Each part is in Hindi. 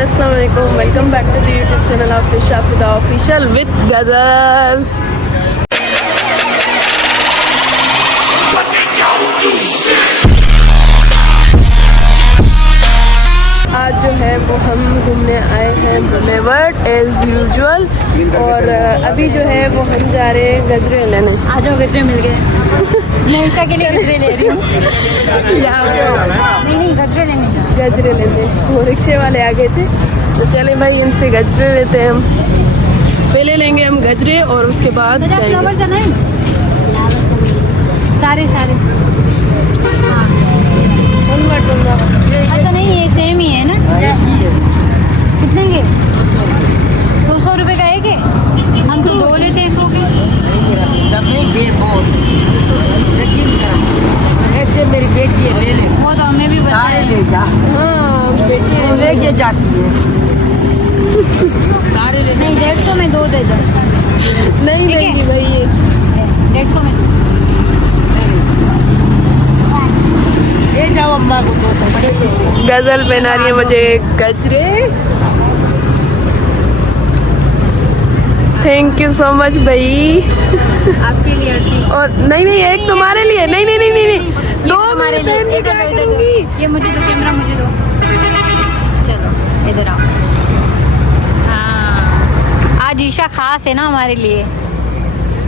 अस्सलाम वालेकुम, welcome back to the YouTube channel of Shafida official with Ghazal. आज जो है वो हम घूमने आए हैं बुलेवर्ड एज यूजुअल, और अभी जो है वो हम जा रहे हैं गजरे लेने। आ जाओ, गजरे मिल गए। मैं ईशा के लिए गजरे ले रही हूँ। नहीं गजरे लेने जाओ। गजरे लेने वो रिक्शे वाले आ गए थे, तो चले भाई इनसे गजरे लेते हैं हम। पहले लेंगे हम गजरे और उसके बाद फ्लावर जाना है सारे अच्छा नहीं, ये सेम ही है ना? कितने के? 200 रुपये का है कि हम तो 2 लेते हैं 100 के। ऐसे मेरी बेटी है, ले ले। वो तो हमें भी बताया। ले जा। हाँ बेटी लेके जाती है। सारे ले। नहीं 150 में 2 दे दो। नहीं देंगी भाई, ये 150 में ले जाओ अम्मा को 200। गजल पहना रही है मुझे गजरे। थैंक यू सो मच भाई। आपके लिए हर चीज। और नहीं एक तुम्हारे लिए। नहीं दो हमारे लिए। इधर दो। ये मुझे दो, कैमरा मुझे दो। चलो इधर आओ। हाँ आज ईशा खास है ना हमारे लिए।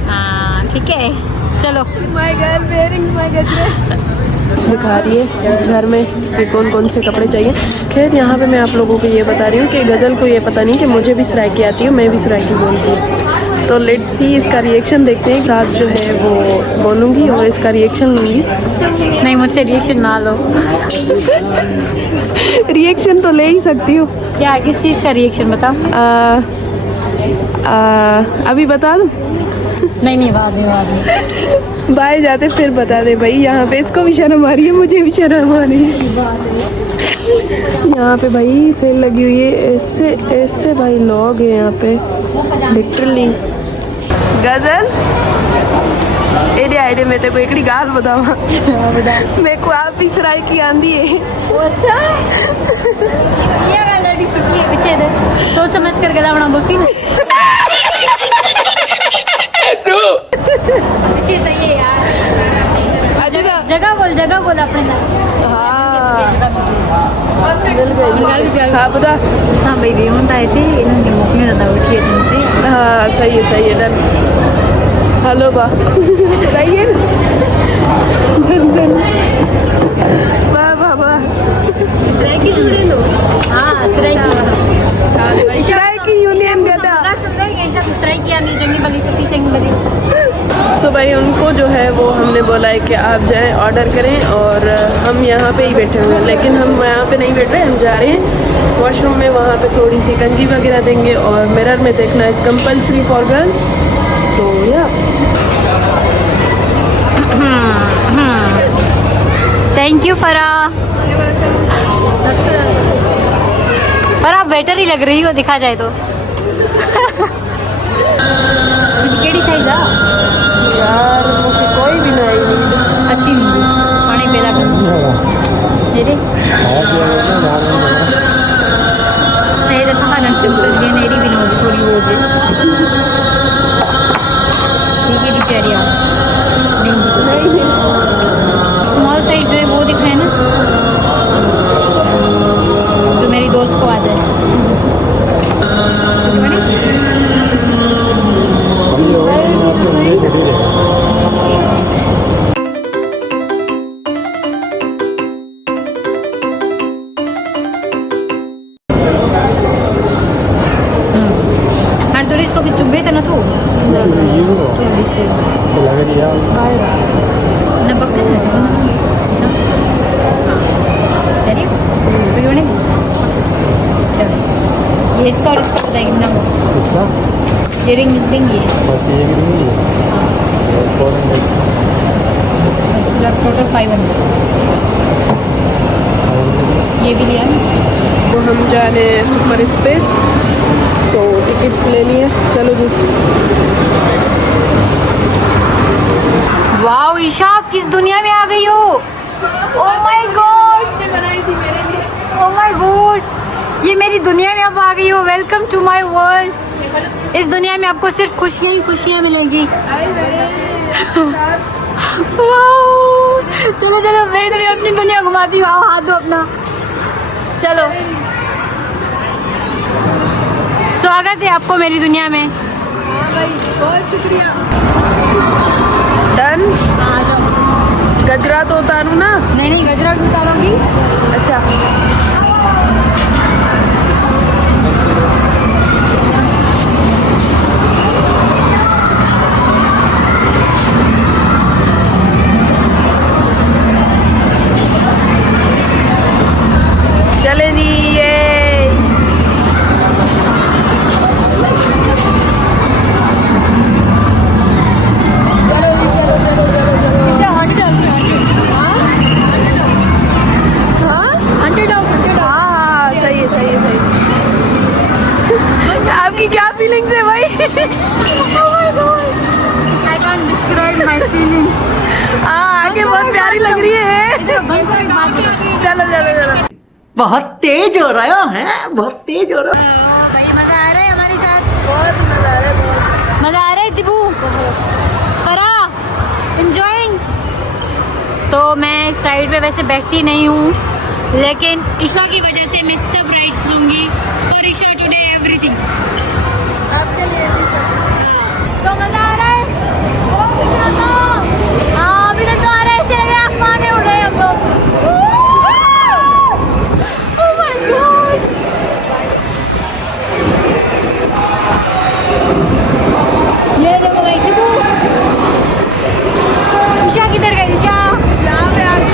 हाँ ठीक है, चलो। माय गर्ल वेयरिंग माय गजरे दिखा रही है घर में कि कौन कौन से कपड़े चाहिए। खैर यहाँ पे मैं आप लोगों को ये बता रही हूँ कि गज़ल को ये पता नहीं कि मुझे भी सराइकी आती है, मैं भी सराइकी बोलती हूँ। तो लेट्स सी, इसका रिएक्शन देखते हैं। रात जो है वो बोलूँगी और इसका रिएक्शन लूँगी। नहीं मुझसे रिएक्शन ना लो। रिएक्शन तो ले ही सकती हूँ। क्या, किस चीज़ का रिएक्शन बताओ? अभी बता दूँ? नहीं बाद में। बाय जाते फिर बता दे भाई। यहाँ पे इसको भी शर्म आ रही है, मुझे भी शर्म आ रही है। यहाँ पे भाई सेल लगी हुई है। ऐसे भाई लोग हैं यहाँ पे लिटरली। गजल एडे मैं तेरे को एकड़ी गाल बतावा। मेरे को आप भी सराय की आंधी है। अच्छा ये गाल सुठी है, पीछे दे सोच समझ कर गला बना बोसी ना। पीछे सही है यार। जगह बोल अपने ना। हाँ बता। हाँ भाई बेमन आए थे, इन्होंने मुख में ज़्यादा उठी है तुमसे। हाँ सही है डन। हेलो बा सही है। वाह सराइकी जुड़े लो। हाँ सराइकी यूनियन गदा। सो भाई उनको जो है वो हमने बोला है कि आप जाएं ऑर्डर करें, और हम यहाँ पे ही बैठे हुए हैं। लेकिन हम यहाँ पे नहीं बैठ रहे, हम जा रहे हैं वॉशरूम में। वहाँ पे थोड़ी सी कंघी वगैरह देंगे, और मिरर में देखना इज़ कंपल्सरी फॉर गर्ल्स। तो या थैंक यू फरा। पर आप वेटर ही लग रही हो दिखा जाए तो। केड़ी साइज आ यार मुझे कोई भी नहीं अच्छी नहीं पानी पेला कर ये दे नहीं रे सामान सिंपल के नेरी भी ना थोड़ी वो दे ठीक है प्यारी आ नहीं स्मॉल साइज जो है वो दिखाए ना, जो मेरी दोस्त को आ जाए। इसको भी चुभे था ना तू ना पकड़े ये इसका और इसका बताएंगे ना। ये रिंग देंगे टोटल 500। ये भी लिया तो हम जा रहे हैं सुपर स्पेस। सो टिकट्स ले लिए, चलो जी। वाओ ईशा, आप किस दुनिया में आ गई हो? ओह माय गॉड, बनाई थी मेरे लिए। ओह माय गॉड, ये मेरी दुनिया में आप आ गई हो। Welcome to my world. इस दुनिया में आपको सिर्फ खुशियाँ ही खुशियाँ मिलेंगी। चलो चलो मैं इधर अपनी दुनिया घुमाती हूँ। आओ हाथ दो अपना। चलो स्वागत है आपको मेरी दुनिया में। हाँ भाई बहुत शुक्रिया। डन। आ जाओ। गजरा तो उतारूँ ना? नहीं नहीं गजरा क्यों उतारूंगी। अच्छा चले जी ये आपकी क्या फीलिंग्स है भाई? हाँ आगे बहुत प्यारी लग रही है। चलो चलो चलो। बहुत तेज हो रहा है, बहुत तेज हो रहा है। भाई मजा आ रहा है हमारे साथ। बहुत मजा आ रहा है बहुत। मजा आ रहा है दिबू। करा एंजॉयिंग। तो मैं इस राइड पे वैसे बैठती नहीं हूँ, लेकिन ईशा की वजह से मैं सब राइड्स लूँगी। For Isha today everything. आपके लिए भी सब। तो मजा आ रहा है। हाँ अभी तक तो आ रहा है। ऐसे लग रहा है आसमान में उड़ रहे हैं हम लोग। Oh my God! ये देखो भाई दिबू। ईशा किधर गई? ईशा यहाँ पे आ गए।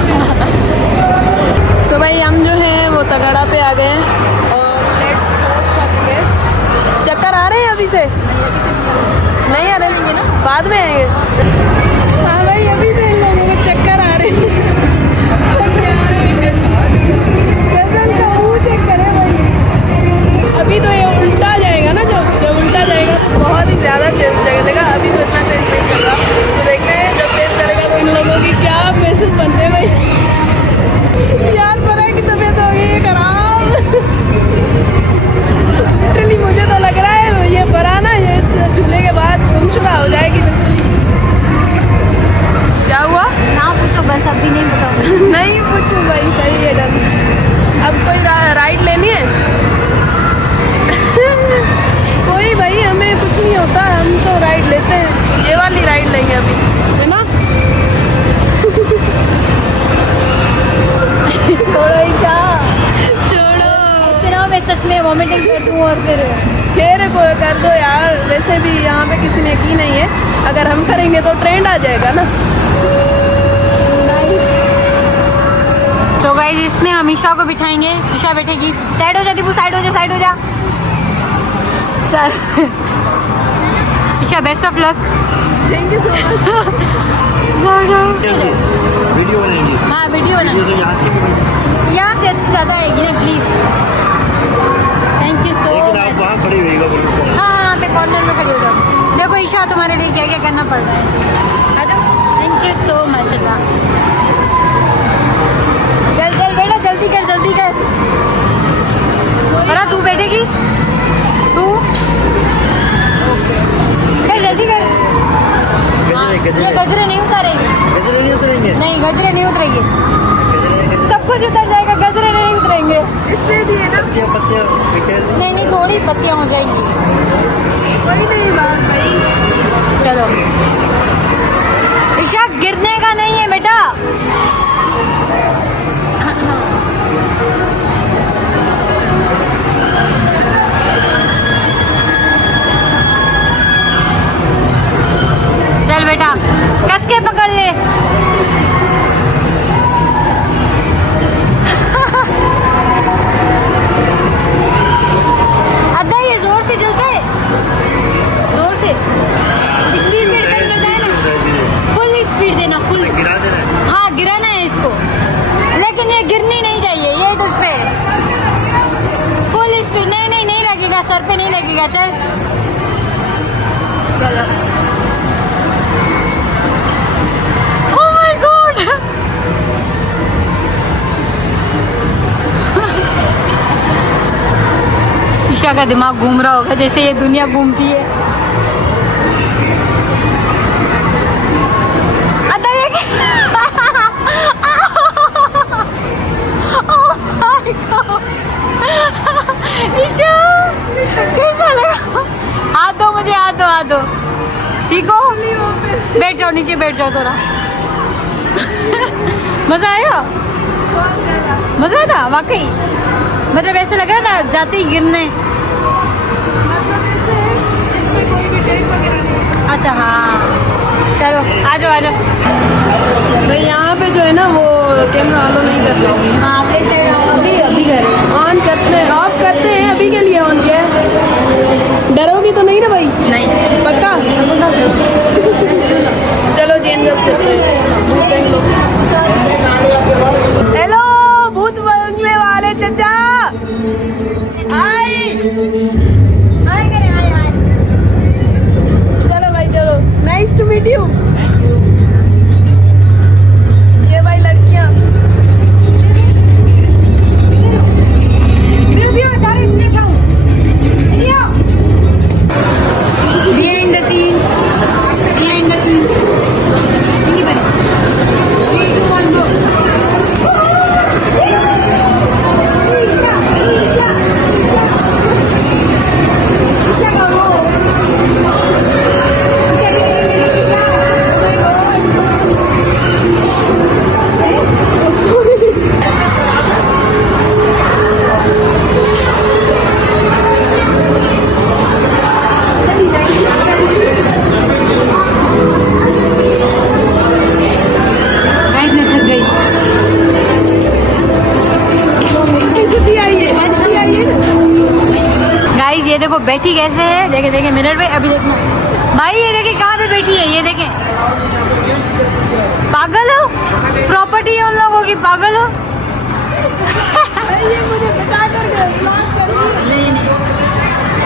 सो भाई हम जो हैं वो तगड़ा पे आ गए हैं और let's go for the best. चक्कर आ रहे हैं अभी से? नहीं आ रहे ना, बाद में आएंगे। हाँ भाई अभी से इन लोगों को चक्कर आ रहे हैं। गजल का मुँह चेक करें भाई। अभी तो ये उल्टा जाएगा ना, जब उल्टा जाएगा तो बहुत ही ज़्यादा चेंज चलेगा। अभी तो इतना चेंज नहीं चल रहा, तो देखते हैं जब चेंज करेगा तो इन लोगों की क्या मैसेज बनते हैं भाई। यार पर है कि तबीयत हो गई है खराब। लिटरली मुझे तो लग रहा है ये बरा ना ये इस झूले के बाद गुमशुदा हो जाएगी। क्या हुआ? ना पूछो बस, अभी नहीं बताऊँ। नहीं पूछूं भाई, सही है डन। अब कोई राइड लेनी है? कोई भाई हमें कुछ नहीं होता, हम तो राइड लेते हैं। ये वाली राइड लेंगे अभी, है ना? छोड़ो ईशा, छोड़ो। ऐसे ना मैं सच में वॉमिटिंग कर दूँ और फिर को कर दो यार। वैसे भी यहाँ पे किसी ने की नहीं है, अगर हम करेंगे तो ट्रेंड आ जाएगा ना। तो गाइस इसमें हम ईशा को बिठाएंगे। ईशा बैठेगी। साइड हो जा दीपू, साइड हो जा, साइड हो जा। चल Isha best of luck. Thank you so much. जाओ जाओ। वीडियो बनाएंगे। हाँ वीडियो बना। वीडियो तो यहाँ से भी बनेगी। यहाँ से अच्छी ज़्यादा आएगी ना प्लीज़। थैंक यू सो लेकिन आप मच। वहाँ खड़ी होइएगा बिल्कुल। हाँ हाँ पे कॉर्नर में खड़ी हो जाओ। देखो ईशा तुम्हारे लिए क्या क्या करना पड़ रहा है। आ जाओ। Thank you so much. चल चल बेटा जल्दी कर, जल्दी कर। और तू बैठेगी तू? चल जल्दी कर। हाँ, ये गजरे नहीं उतारेगी। गजरे नहीं उतरेंगे। नहीं गजरे नहीं उतरेंगे। सब कुछ उतर जाएगा, गजरे नहीं उतरेंगे। इसलिए भी है ना। पत्तियाँ नहीं नहीं थोड़ी पत्तियाँ हो जाएंगी। कोई नहीं बात भाई। चलो ईशा गिरने का नहीं है बेटा। चल बेटा कस के पकड़ ले। अद्दा ये जोर से चलता है, जोर से। स्पीड में डिपेंड करता है ना। फुल स्पीड देना, फुल। गिरा देना है। हाँ गिराना है इसको, लेकिन ये गिरनी नहीं चाहिए। ये तो उस पे फुल स्पीड। नहीं नहीं नहीं लगेगा, सर पे नहीं लगेगा। चल चलो। Oh my God. ईशा का दिमाग घूम रहा होगा जैसे ये दुनिया घूमती है। आता ये Oh my God! ईशा कैसा लगा? हाथ दो मुझे, हाथ दो, हाथ दो। ठीक हो? बैठ जाओ, नीचे बैठ जाओ थोड़ा। मजा आया? मजा आया था वाकई। मतलब ऐसे लगा ना जाते ही गिरने। अच्छा हाँ, चलो आ जाओ आ जाओ। भाई यहाँ पे जो है ना वो कैमरा ऑन नहीं करते। हाँ अभी अभी करें। ऑन करते हैं, ऑफ करते हैं, अभी के लिए ऑन किया है। डरोगी तो नहीं ना भाई? नहीं पक्का? चलो जी अंदर चलते हैं। हेलो भूत बंगले वाले चचा, हाय। चलो भाई चलो, नाइस टू मीट यू। ये भाई लड़कियाँ, behind the scenes, behind the scenes. Three, two, one, go. Guys, मैं थक गई। गाइस ये देखो बैठी कैसे है, देखे देखे मिनट पे अभी देखना भाई, ये देखे कहाँ पे बैठी है, ये देखे। पागल हो? प्रॉपर्टी है उन लोगों की, पागल हो? ये मुझे बता कर ब्लॉक कर रही है।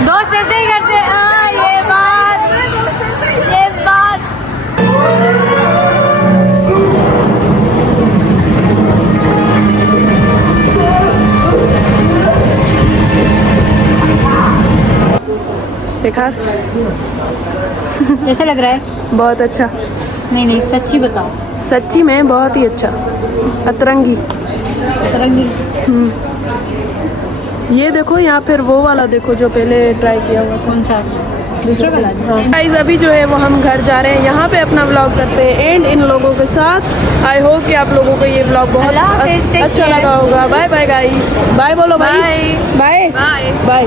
दोस्त ऐसे ही करते हैं। हाँ ये बात, ये बात। देखा, कैसा लग रहा है? बहुत अच्छा। नहीं नहीं सच्ची बताओ। सच्ची में बहुत ही अच्छा, अतरंगी। रंगी। ये देखो यहाँ फिर वो वाला देखो जो पहले ट्राई किया हुआ था। कौन सा? दूसरा वाला? हाँ गाइस, अभी जो है वो हम घर जा रहे हैं, यहाँ पे अपना व्लॉग करते हैं एंड इन लोगों के साथ। आई होप कि आप लोगों को ये व्लॉग बहुत अच्छा लगा होगा। बाय बाय गाइस, बाय बोलो भाई। Bye bye bye. बाय।